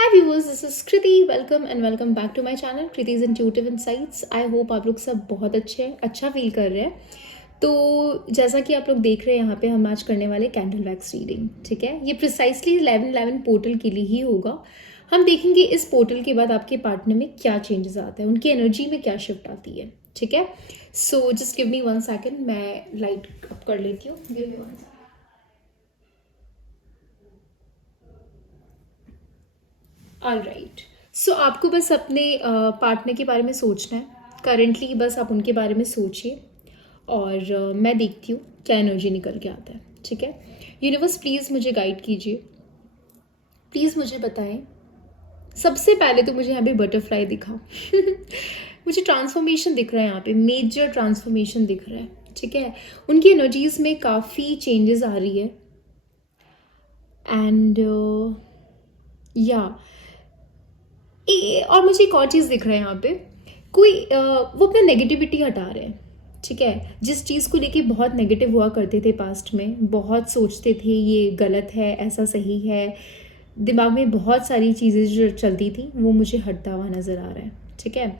Hi viewers, this is Kriti. Welcome and welcome back to my channel Kriti's intuitive insights. I hope आप लोग सब बहुत अच्छे हैं, अच्छा फील कर रहे हैं। तो जैसा कि आप लोग देख रहे हैं, यहाँ पे हम आज करने वाले कैंडल वैक्स रीडिंग। ठीक है, ये प्रिसाइसली 11/11 पोर्टल के लिए ही होगा। हम देखेंगे इस पोर्टल के बाद आपके पार्टनर में क्या चेंजेस आता है, उनकी एनर्जी में क्या शिफ्ट आती है। ठीक है, so just give me 1 second, मैं लाइट अप कर लेती हूँ। Give me 1 second. All right, so आपको बस अपने पार्टनर के बारे में सोचना है। करेंटली बस आप उनके बारे में सोचिए और मैं देखती हूँ क्या एनर्जी निकल के आता है। ठीक है, यूनिवर्स प्लीज़ मुझे गाइड कीजिए, प्लीज़ मुझे बताएं। सबसे पहले तो मुझे यहाँ पे बटरफ्लाई दिखा मुझे ट्रांसफॉर्मेशन दिख रहा है, यहाँ पे मेजर ट्रांसफॉर्मेशन दिख रहा है। ठीक है, उनकी एनर्जीज में काफ़ी चेंजेस आ रही है एंड या और मुझे एक और चीज़ दिख रहा है यहाँ पे। कोई वो अपना नेगेटिविटी हटा रहे हैं। ठीक है, जिस चीज़ को लेके बहुत नेगेटिव हुआ करते थे पास्ट में, बहुत सोचते थे ये गलत है, ऐसा सही है, दिमाग में बहुत सारी चीज़ें जो चलती थी वो मुझे हटता हुआ नज़र आ रहा है। ठीक है,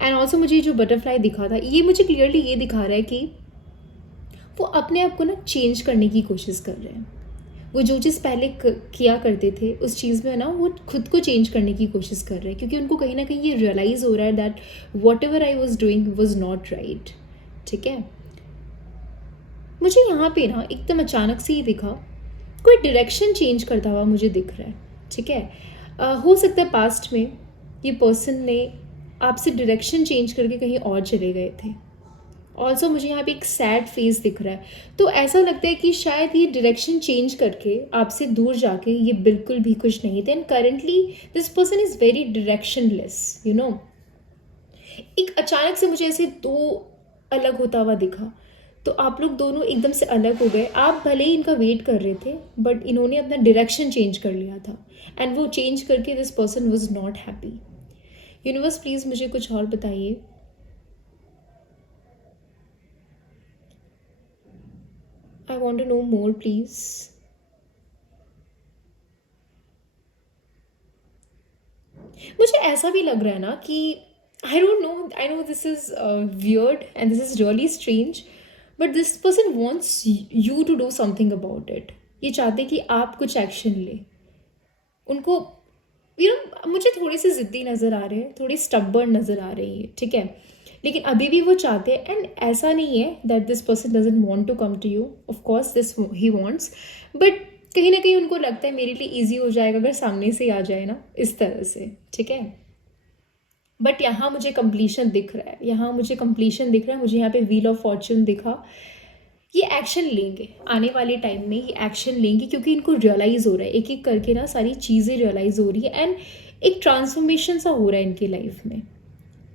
एंड ऑल्सो मुझे जो बटरफ्लाई दिखा था, ये मुझे क्लियरली ये दिखा रहा है कि वो अपने आप को ना चेंज करने की कोशिश कर रहे हैं। वो जो चीज़ पहले किया करते थे उस चीज़ में ना वो खुद को चेंज करने की कोशिश कर रहे हैं, क्योंकि उनको कहीं ना कहीं ये रियलाइज़ हो रहा है that what ever I was doing was not right. ठीक है, मुझे यहाँ पे ना एकदम अचानक से ही दिखा कोई डायरेक्शन चेंज करता हुआ मुझे दिख रहा है। ठीक है, हो सकता है पास्ट में ये पर्सन ने आपसे डायरेक्शन चेंज करके कहीं और चले गए थे। ऑल्सो मुझे यहाँ पे एक सैड फेस दिख रहा है, तो ऐसा लगता है कि शायद ये डायरेक्शन चेंज करके आपसे दूर जाके ये बिल्कुल भी खुश नहीं थे। And currently this person is very directionless, you know. एक अचानक से मुझे ऐसे दो अलग होता हुआ दिखा, तो आप लोग दोनों एकदम से अलग हो गए। आप भले ही इनका वेट कर रहे थे बट इन्होंने अपना डायरेक्शन चेंज कर लिया था एंड वो चेंज करके this person was not happy. Universe please मुझे कुछ और बताइए। I want to know more, please. मुझे ऐसा भी लग रहा है ना कि I don't know, I know this is weird and this is really strange, but this person wants you to do something about it. ये चाहते कि आप कुछ एक्शन ले। उनको यू नो मुझे थोड़े से ज़िद्दी नज़र आ रहे हैं, थोड़ी स्टबर्न नज़र आ रही है। ठीक है, लेकिन अभी भी वो चाहते हैं। एंड ऐसा नहीं है that this person doesn't want to come to you, of course this he wants, but कहीं ना कहीं उनको लगता है मेरे लिए इजी हो जाएगा अगर सामने से आ जाए ना, इस तरह से। ठीक है, बट यहाँ मुझे कंप्लीशन दिख रहा है, यहाँ मुझे कंप्लीशन दिख रहा है। मुझे यहाँ पे व्हील ऑफ फॉर्च्यून दिखा। ये एक्शन लेंगे आने वाले टाइम में, ये एक्शन लेंगे क्योंकि इनको रियलाइज़ हो रहा है, एक एक करके ना सारी चीज़ें रियलाइज़ हो रही है एंड एक ट्रांसफॉर्मेशन सा हो रहा है इनकी लाइफ में।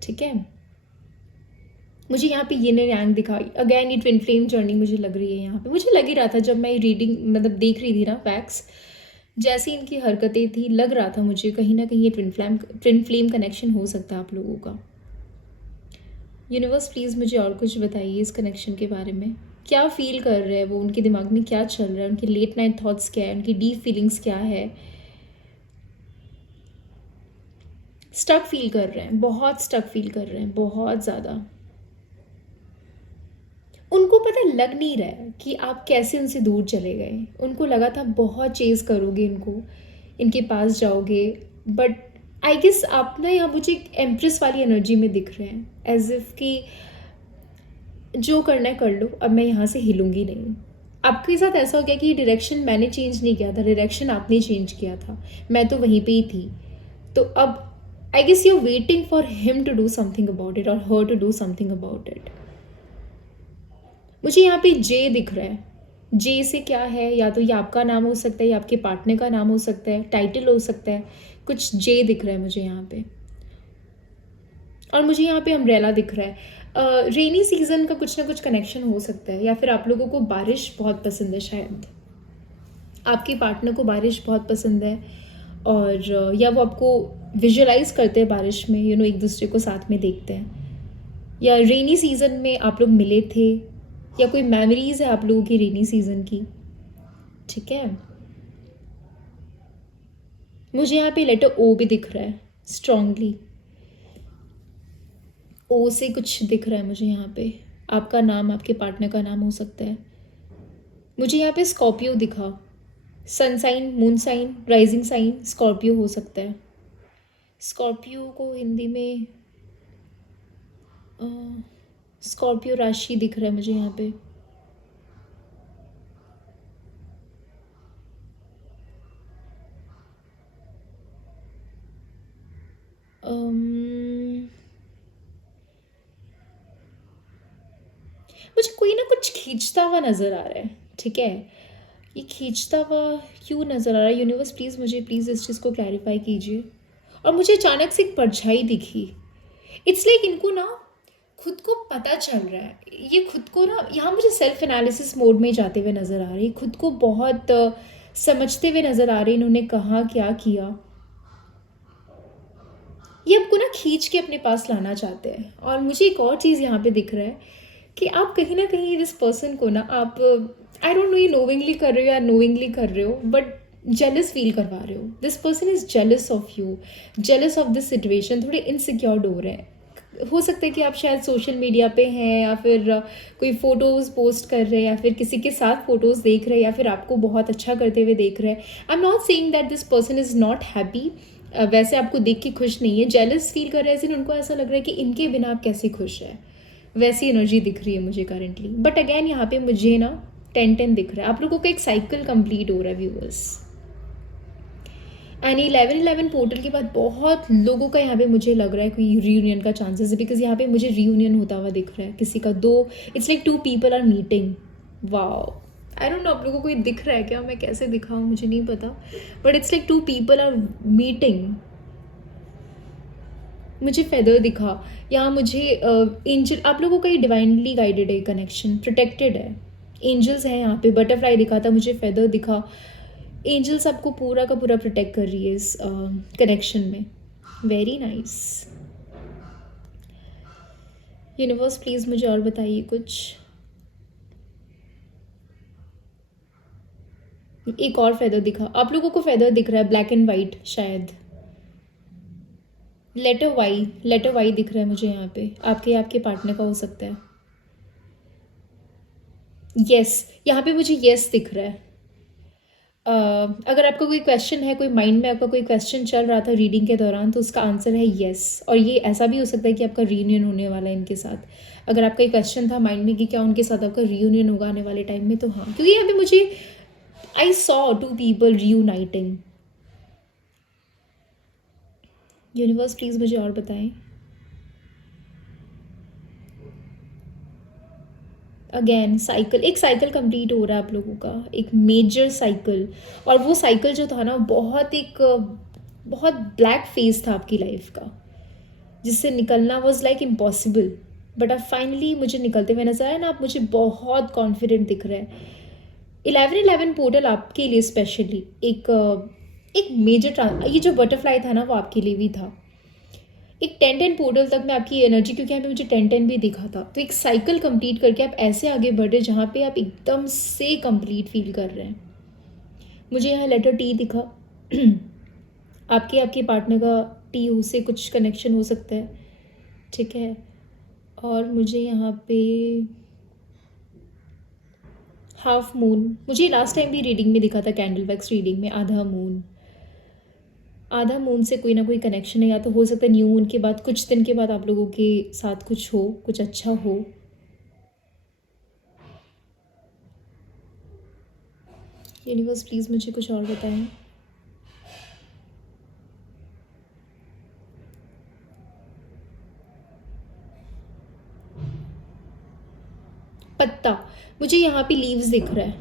ठीक है, मुझे यहाँ पे येन एंड यांग दिखा। अगेन ये ट्विन फ्लेम जर्नी मुझे लग रही है यहाँ पे। मुझे लग ही रहा था जब मैं रीडिंग मतलब देख रही थी ना फैक्ट्स, जैसी इनकी हरकतें थी, लग रहा था मुझे कहीं ना कहीं ये ट्विन फ्लेम कनेक्शन हो सकता है आप लोगों का। यूनिवर्स प्लीज़ मुझे और कुछ बताइए इस कनेक्शन के बारे में। क्या फील कर रहे हैं वो, उनके दिमाग में क्या चल रहा है, उनके लेट नाइट थॉट्स क्या है, उनकी डीप फीलिंग्स क्या है। स्टक फील कर रहे हैं, बहुत स्टक फील कर रहे हैं, बहुत ज़्यादा। उनको पता लग नहीं रहा है कि आप कैसे उनसे दूर चले गए। उनको लगा था बहुत चेज़ करोगे इनको, इनके पास जाओगे, बट आई गेस आप ना यहाँ मुझे एक एम्प्रेस वाली एनर्जी में दिख रहे हैं, एज इफ़ कि जो करना है कर लो, अब मैं यहाँ से हिलूंगी नहीं। आपके साथ ऐसा हो गया कि डायरेक्शन मैंने चेंज नहीं किया था, डायरेक्शन आपने चेंज किया था, मैं तो वहीं पे ही थी। तो अब I guess you are waiting for him to do something about it और her to do something about it. मुझे यहाँ पे जे दिख रहा है। जे से क्या है, या तो ये आपका नाम हो सकता है या आपके पार्टनर का नाम हो सकता है, टाइटल हो सकता है, कुछ जे दिख रहा है मुझे यहाँ पे। और मुझे यहाँ पे अम्ब्रेला दिख रहा है। रेनी सीजन का कुछ ना कुछ कनेक्शन हो सकता है, या फिर आप लोगों को बारिश बहुत पसंद है, शायद आपके पार्टनर को बारिश बहुत पसंद है, और या वो आपको विजुअलाइज करते हैं बारिश में, यू नो, एक दूसरे को साथ में देखते हैं, या रेनी सीजन में आप लोग मिले थे, या कोई मेमोरीज है आप लोगों की रेनी सीजन की। ठीक है, मुझे यहाँ पे लेटर ओ भी दिख रहा है स्ट्रांगली। ओ से कुछ दिख रहा है मुझे यहाँ पे। आपका नाम, आपके पार्टनर का नाम हो सकता है। मुझे यहाँ पे स्कॉर्पियो दिखा। Sun sign, moon sign, rising sign Scorpio हो सकता है। स्कॉर्पियो को हिंदी में स्कॉर्पियो राशि दिख रहा है मुझे यहाँ पे। अम्म, मुझे कोई ना कुछ खींचता हुआ नज़र आ रहा है, ठीक है। ये खींचता हुआ क्यों नज़र आ रहा है? यूनिवर्स प्लीज़ मुझे प्लीज़ इस चीज़ को क्लैरिफाई कीजिए। और मुझे अचानक से एक परछाई दिखी। इट्स लाइक इनको ना खुद को पता चल रहा है, ये खुद को ना, यहाँ मुझे सेल्फ एनालिसिस मोड में जाते हुए नज़र आ रही है। खुद को बहुत समझते हुए नज़र आ रही है इन्होंने कहाँ क्या किया। ये आपको ना खींच के अपने पास लाना चाहते हैं। और मुझे एक और चीज़ यहाँ पे दिख रहा है कि आप कहीं ना कहीं दिस पर्सन को ना, आप आई डोंट नो ये नोविंगली कर रहे हो या नोविंगली कर रहे हो, बट जेलस फील करवा रहे हो। This person is jealous of you, jealous of this situation. थोड़े इनसिक्योर्ड हो रहे हैं। हो सकता है कि आप शायद सोशल मीडिया पे हैं, या फिर कोई फ़ोटोज़ पोस्ट कर रहे हैं, या फिर किसी के साथ फ़ोटोज़ देख रहे हैं, या फिर आपको बहुत अच्छा करते हुए देख रहे हैं। I am not saying that this person is not happy. वैसे आपको देख के खुश नहीं है, जेलस फील कर रहे हैं। उनको ऐसा लग रहा है कि इनके बिना आप कैसे खुश है। वैसी एनर्जी दिख रही है मुझे करंटली। बट अगैन यहाँ पे मुझे ना 10-10 दिख रहा है। आप लोगों का एक साइकिल कंप्लीट हो रहा है व्यूअर्स। एंड 11-11 पोर्टल के बाद बहुत लोगों का यहाँ पे मुझे लग रहा है कोई रीयूनियन का चांसेस है, बिकॉज यहाँ पे मुझे रीयूनियन होता हुआ दिख रहा है किसी का। दो, it's like 2 people are meeting. Wow, I don't know आप लोगों को ये दिख रहा है क्या, मैं कैसे दिखाऊँ मुझे नहीं पता, but it's like 2 people are meeting. मुझे फेदर दिखा यहाँ। मुझे एंजल, आप लोगों का ये डिवाइनली गाइडेड है, कनेक्शन प्रोटेक्टेड है। एंजल्स हैं यहाँ पे। बटरफ्लाई दिखा था, मुझे फेदर दिखा। एंजल्स आपको पूरा का पूरा प्रोटेक्ट कर रही है इस कनेक्शन में। Very nice. यूनिवर्स प्लीज़ मुझे और बताइए कुछ। एक और फेदर दिखा। आप लोगों को फेदर दिख रहा है ब्लैक एंड वाइट शायद। लेटर वाई दिख रहा है मुझे यहाँ पे। आपके पार्टनर का हो सकता है। यस, यहाँ पे मुझे यस दिख रहा है। अगर आपका कोई क्वेश्चन है, कोई माइंड में आपका कोई क्वेश्चन चल रहा था रीडिंग के दौरान, तो उसका आंसर है येस। और ये ऐसा भी हो सकता है कि आपका रीयूनियन होने वाला है इनके साथ। अगर आपका एक क्वेश्चन था माइंड में कि क्या उनके साथ आपका रीयूनियन होगा आने वाले टाइम में, तो हाँ, क्योंकि यहाँ पे मुझे I saw 2 people reuniting. Universe please मुझे और बताएं। अगेन साइकिल, एक साइकिल कंप्लीट हो रहा है आप लोगों का, एक मेजर साइकिल। और वो साइकिल जो था ना, बहुत ब्लैक फेस था आपकी लाइफ का, जिससे निकलना वॉज लाइक इम्पॉसिबल। बट अब फाइनली मुझे निकलते हुए नजर आया ना। आप मुझे बहुत कॉन्फिडेंट दिख रहे हैं। 11-11 पोर्टल आपके लिए स्पेशली एक मेजर ये जो बटरफ्लाई था ना, वो आपके लिए भी था। एक 10-10 पोर्टल तक में आपकी एनर्जी, क्योंकि यहाँ पे मुझे 10-10 भी दिखा था, तो एक साइकिल कंप्लीट करके आप ऐसे आगे बढ़े जहाँ पे आप एकदम से कंप्लीट फील कर रहे हैं। मुझे यहाँ लेटर टी दिखा। आपके पार्टनर का टी से कुछ कनेक्शन हो सकता है, ठीक है। और मुझे यहाँ पे हाफ मून, मुझे लास्ट टाइम भी रीडिंग में दिखा था, कैंडल वैक्स रीडिंग में आधा मून से कोई ना कोई कनेक्शन है। या तो हो सकता है न्यू मून के बाद कुछ दिन के बाद आप लोगों के साथ कुछ हो, कुछ अच्छा हो। यूनिवर्स प्लीज़ मुझे कुछ और बताएं। पत्ता, मुझे यहाँ पे लीव्स दिख रहा है,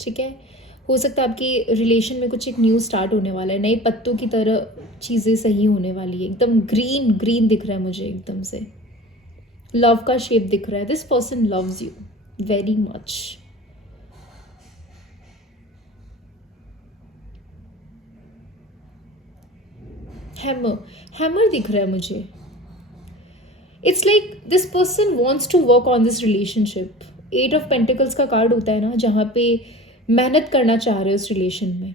ठीक है। हो सकता है आपकी रिलेशन में कुछ एक न्यू स्टार्ट होने वाला है, नए पत्तों की तरह चीज़ें सही होने वाली है। एकदम ग्रीन ग्रीन दिख रहा है मुझे एकदम से। लव का शेप दिख रहा है। This person loves you very much. Hammer दिख रहा है मुझे। It's like this person wants to work on this relationship. 8 of pentacles का कार्ड होता है ना, जहाँ पे मेहनत करना चाह रहे हो उस रिलेशन में।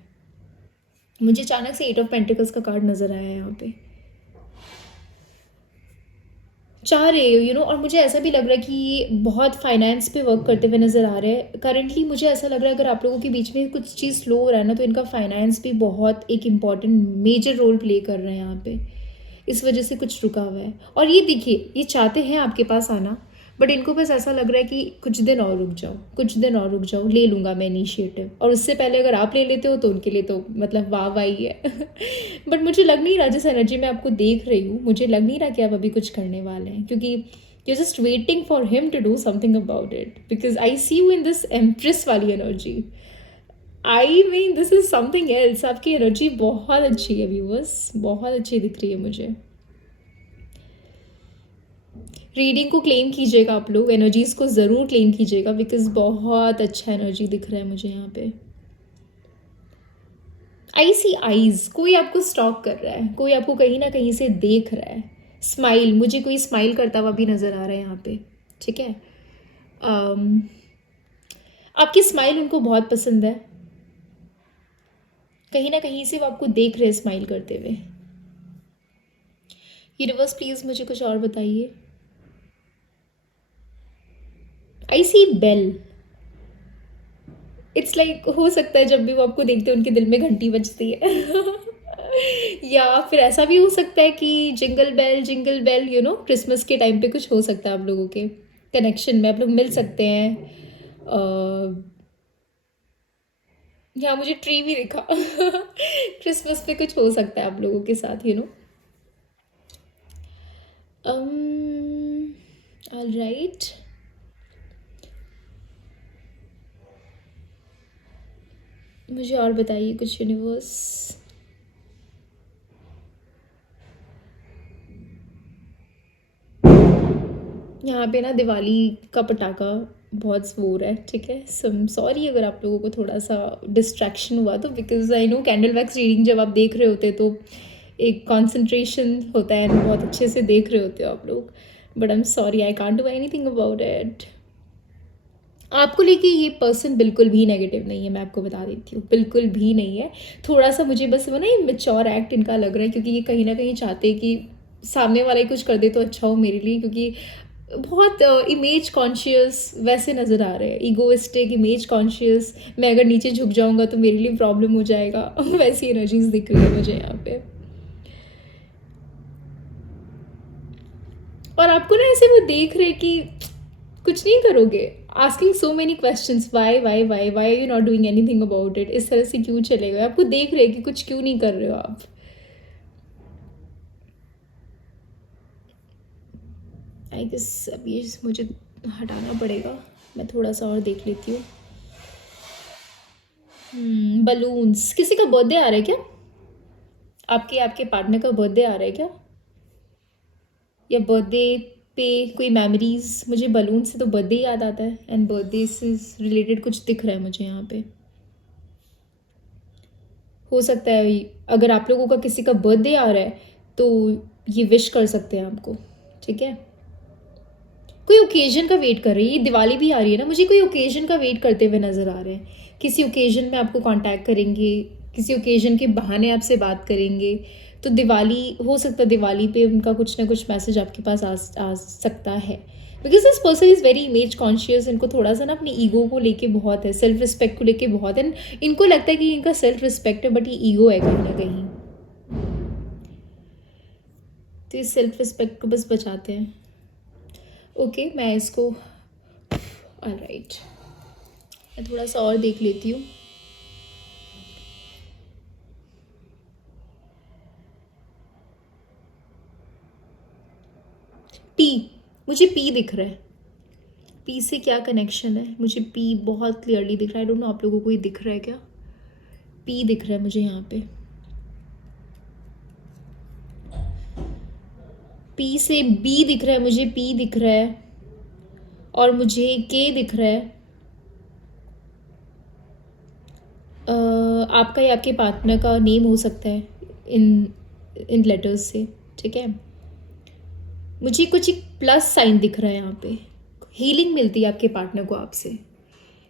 मुझे अचानक से 8 ऑफ पेंटिकल्स का कार्ड नज़र आया है यहाँ पे। चाह रहे हो और मुझे ऐसा भी लग रहा है कि ये बहुत फाइनेंस पे वर्क करते हुए नज़र आ रहे हैं करंटली। मुझे ऐसा लग रहा है अगर आप लोगों के बीच में कुछ चीज़ स्लो हो रहा है ना, तो इनका फाइनेंस भी बहुत एक इम्पॉर्टेंट मेजर रोल प्ले कर रहे हैं यहाँ पे। इस वजह से कुछ रुका हुआ है। और ये देखिए, ये चाहते हैं आपके पास आना, बट इनको बस ऐसा लग रहा है कि कुछ दिन और रुक जाओ, कुछ दिन और रुक जाओ, ले लूँगा मैं इनिशिएटिव। और उससे पहले अगर आप ले लेते हो तो उनके लिए तो मतलब वाह वाह ही है। बट मुझे लग नहीं रहा, जिस एनर्जी मैं आपको देख रही हूँ, मुझे लग नहीं रहा कि आप अभी कुछ करने वाले हैं, क्योंकि you just waiting for him to do something about it, because I see you in this empress वाली energy. I mean this is something else. आपकी एनर्जी बहुत अच्छी है व्यूअर्स, बहुत अच्छी दिख रही है मुझे। रीडिंग को क्लेम कीजिएगा आप लोग, एनर्जीज को ज़रूर क्लेम कीजिएगा, बिकॉज बहुत अच्छा एनर्जी दिख रहा है मुझे यहाँ पे। आई सी आईज, कोई आपको स्टॉक कर रहा है, कोई आपको कहीं ना कहीं से देख रहा है। स्माइल, मुझे कोई स्माइल करता हुआ भी नज़र आ रहा है यहाँ पे, ठीक है। आपकी स्माइल उनको बहुत पसंद है, कहीं ना कहीं से वो आपको देख रहे हैं स्माइल करते हुए। यूनिवर्स प्लीज़ मुझे कुछ और बताइए। आई सी बेल। इट्स लाइक हो सकता है जब भी वो आपको देखते हैं उनके दिल में घंटी बजती है। या फिर ऐसा भी हो सकता है कि जिंगल बेल क्रिसमस के टाइम पे कुछ हो सकता है आप लोगों के कनेक्शन में, आप लोग मिल सकते हैं। यहाँ मुझे ट्री भी दिखा। क्रिसमस पे कुछ हो सकता है आप लोगों के साथ ऑलराइट। मुझे और बताइए कुछ यूनिवर्स। यहाँ पे ना दिवाली का पटाखा बहुत ज़ोर है, ठीक है। सॉरी अगर आप लोगों को थोड़ा सा डिस्ट्रैक्शन हुआ तो, because I know candle wax reading जब आप देख रहे होते तो एक कंसंट्रेशन होता है, बहुत अच्छे से देख रहे होते हो आप लोग, but I am sorry, I can't do anything about it. आपको लेके ये पर्सन बिल्कुल भी नेगेटिव नहीं है, मैं आपको बता देती हूँ, बिल्कुल भी नहीं है। थोड़ा सा मुझे बस वो ना ये मेच्योर एक्ट इनका लग रहा है, क्योंकि ये कहीं ना कहीं चाहते हैं कि सामने वाला ही कुछ कर दे तो अच्छा हो मेरे लिए, क्योंकि बहुत इमेज कॉन्शियस वैसे नज़र आ रहे हैं, ईगोइस्टिक, इमेज कॉन्शियस। मैं अगर नीचे झुक जाऊंगा तो मेरे लिए प्रॉब्लम हो जाएगा। वैसी एनर्जीज दिख रही है मुझे यहाँ पे। और आपको ना ऐसे वो देख रहे कि कुछ नहीं करोगे, asking so many questions, why why why why you not doing anything about it. इस तरह से क्यों चले गए, आपको देख रहे कि कुछ क्यों नहीं कर रहे हो आप। आई गेस अब ये मुझे हटाना पड़ेगा, मैं थोड़ा सा और देख लेती हूँ। बलून्स, किसी का बर्थडे आ रहा है क्या? आपके आपके पार्टनर का बर्थडे आ रहा है क्या, या बर्थडे पे कोई मेमोरीज? मुझे बलून से तो बर्थडे याद आता है, एंड बर्थडे से रिलेटेड कुछ दिख रहा है मुझे यहाँ पे। हो सकता है अगर आप लोगों का किसी का बर्थडे आ रहा है तो ये विश कर सकते हैं आपको, ठीक है। कोई ओकेजन का वेट कर रही है, ये दिवाली भी आ रही है ना, मुझे कोई ओकेजन का वेट करते हुए नज़र आ रहे हैं। किसी ओकेजन में आपको कांटेक्ट करेंगे, किसी ओकेजन के बहाने आपसे बात करेंगे। तो दिवाली हो सकता है, दिवाली पे उनका कुछ ना कुछ मैसेज आपके पास आ सकता है, because this person is very image conscious. इनको थोड़ा सा ना अपनी ईगो को लेके बहुत है, सेल्फ रिस्पेक्ट को लेके बहुत है। इनको लगता है कि इनका सेल्फ रिस्पेक्ट है, बट ये ईगो है कहीं ना कहीं। तो इस सेल्फ रिस्पेक्ट को बस बचाते हैं। ओके, मैं इसको ऑलराइट, मैं थोड़ा सा और देख लेती हूँ। पी, मुझे पी दिख रहा है। पी से क्या कनेक्शन है, मुझे पी बहुत क्लियरली दिख रहा है। आई डोंट नो आप लोगों को ये दिख रहा है क्या? पी दिख रहा है मुझे यहाँ पे। पी से बी दिख रहा है मुझे, पी दिख रहा है, और मुझे के दिख रहा है। आपका या आपके पार्टनर का नेम हो सकता है इन इन लेटर्स से, ठीक है। मुझे कुछ एक प्लस साइन दिख रहा है यहाँ पे। हीलिंग मिलती है आपके पार्टनर को आपसे,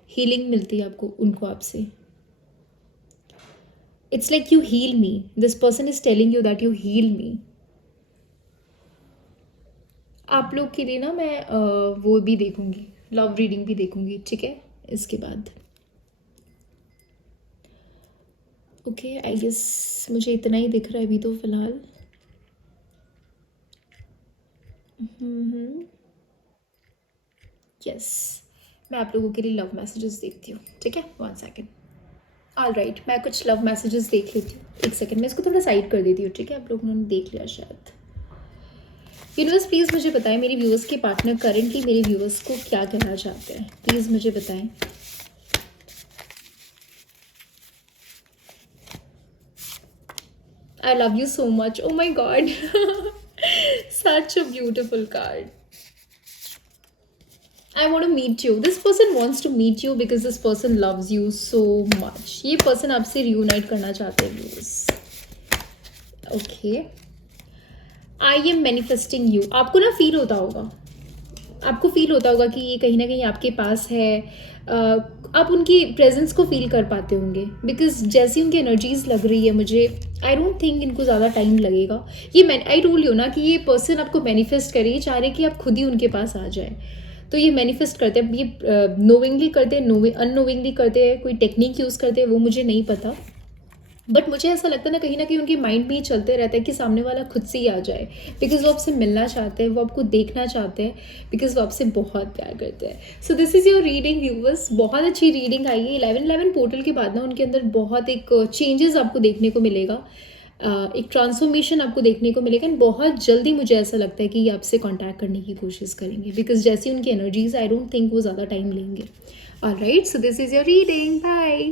हीलिंग मिलती है आपको उनको आपसे। It's like you heal me, this person is telling you that you heal me. आप लोग के लिए ना मैं वो भी देखूंगी, लव रीडिंग भी देखूंगी, ठीक है, इसके बाद। ओके, आई गेस मुझे इतना ही दिख रहा है अभी तो फिलहाल। यस, मैं आप लोगों के लिए लव मैसेजेस देखती हूँ, ठीक है, 1 सेकेंड। ऑल राइट, मैं कुछ लव मैसेजेस देख लेती हूँ, 1 सेकेंड, मैं इसको थोड़ा साइड कर देती हूँ, ठीक है, आप लोगों ने देख लिया शायद। यूनिवर्स प्लीज़ मुझे बताएं मेरे व्यूअर्स के पार्टनर करंटली मेरे व्यूअर्स को क्या कहना चाहते हैं, प्लीज़ मुझे बताएं। I love you so much. Oh my god. Such a beautiful card. I want to meet you. This person wants to meet you because this person loves you so much. ये person आपसे reunite करना चाहते हैं viewers. Okay. I am manifesting you. आपको ना feel होता होगा, आपको फील होता होगा कि ये कहीं ना कहीं आपके पास है। आप उनकी प्रेजेंस को फील कर पाते होंगे बिकॉज जैसी उनकी एनर्जीज लग रही है मुझे, आई डोंट थिंक इनको ज़्यादा टाइम लगेगा। ये मैं आई टोल्ड यू ना कि ये पर्सन आपको मैनिफेस्ट करे, ये चाह रहे कि आप खुद ही उनके पास आ जाए। तो ये मैनिफेस्ट करते हैं, ये नोविंगली करते हैं, अननोविंगली करते हैं, कोई टेक्निक यूज़ करते हैं, वो मुझे नहीं पता। बट मुझे ऐसा लगता है ना कहीं उनके माइंड में ही चलते रहता है कि सामने वाला खुद से ही आ जाए, बिकॉज वो आपसे मिलना चाहते हैं, वो आपको देखना चाहते हैं, बिकॉज वो आपसे बहुत प्यार करते हैं। सो this is your reading viewers. बहुत अच्छी रीडिंग आई है। 11/11 पोर्टल के बाद ना उनके अंदर बहुत एक चेंजेस आपको देखने को मिलेगा, एक ट्रांसफॉर्मेशन आपको देखने को मिलेगा। बहुत जल्दी मुझे ऐसा लगता है कि ये आपसे कॉन्टैक्ट करने की कोशिश करेंगे, बिकॉज जैसी उनकी एनर्जीज, आई डोंट थिंक वो ज़्यादा टाइम लेंगे। Alright, so this is your reading, bye.